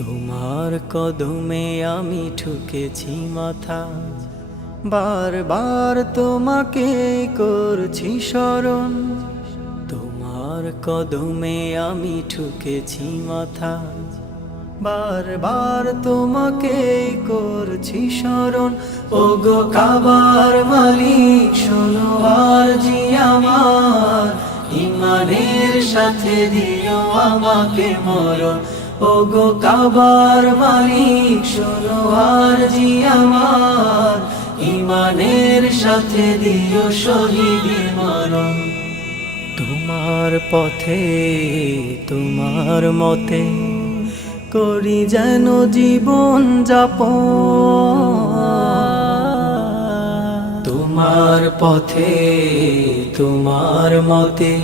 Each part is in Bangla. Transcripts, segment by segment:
তোমার কদমে আমি ঠুকেছি মাথা, বারবার তোমাকে করছি স্মরণ। তোমার কদমে আমি ঠুকেছি মাথা, বারবার তোমাকে করছি স্মরণ। ওগো কাবার মালিক শোনো আরজি আমার, ইমানের সাথে দিও আমাকে মরণ। ওগো কাবার মালিক শোনো আরজি আমার, ইমানের সাথে দিও শহীদি মরণ। তোমার পথে তোমার মতে করি যেন জীবন যাপন। তোমার পথে তোমার মতে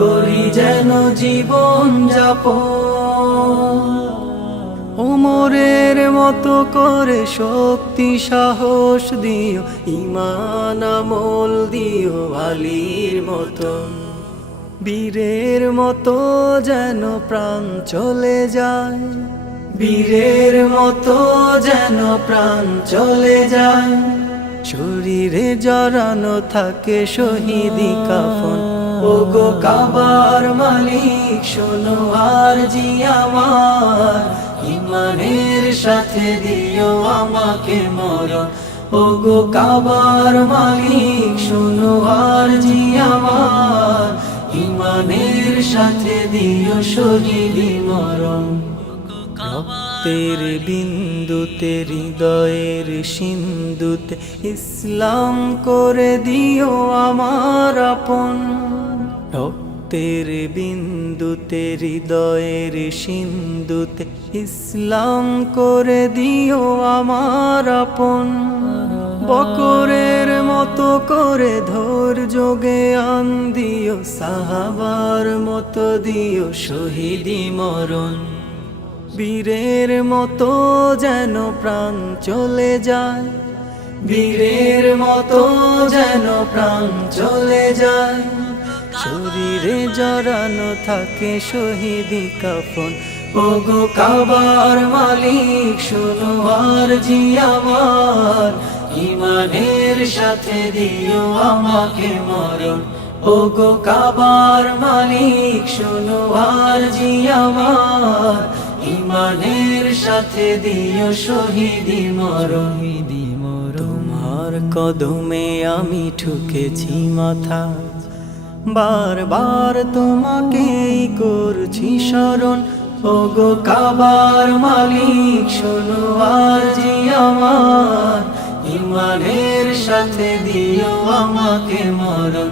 করি যেন জীবন যাপন। ওমরের মতো করে শক্তি সাহস দিও, ঈমান আমল দিও আলীর মতন। বীরের মতো যেন প্রাণ চলে যায়, বীরের মতো যেন প্রাণ চলে যায়। শরীরে জড়ানো থাকে শহীদি কাফন। ওগো কাবার মালিক শোনো আরজি আমার, ইমানের সাথে দিও আমাকে মরণ। ওগো কাবার মালিক শোনো আরজি আমার, ইমানের সাথে দিও শহীদি মরণ। রক্তের বিন্দুতে হৃদয়ের সিন্ধুতে ইসলাম করে দিও আমার আপন। রক্তের বিন্দুতে হৃদয়ের সিন্ধুতে ইসলাম করে দিও আমার আপন। বকরের মতো করে ধৈর্য জ্ঞান দিও, সাহাবার মতো দিও শহীদি মরণ। বীরের মতো যেন প্রাণ চলে যায়, বীরের মতো যেন প্রাণ চলে যায়। শরীরে জড়ানো থাকে শহীদি কাফন। ওগো কাবার মালিক শোনো আরজি আমার, ইমানের সাথে দিও আমাকে মরণ। ওগো কাবার মালিক শোনো আরজি আমার, ইমানের সাথে দিও শহীদি মরণ। তোমার কদমে আমি ঠুকেছি মাথা, বারবার তোমাকেই করছি স্মরণ। ওগো কাবার মালিক শোনো আরজি আমার, ইমানের সাথে দিও আমাকে মরণ।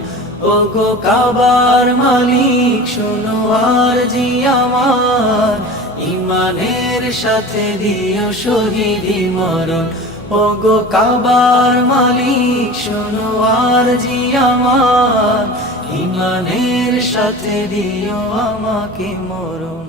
ওগো কাবার মালিক শোনো আরজি আমার, ইমানের সাথে দিও শহীদি মরণ। ওগো কাবার মালিক শোনো আরজি আমার, ইমানের সাথে দিও আমাকে মরণ।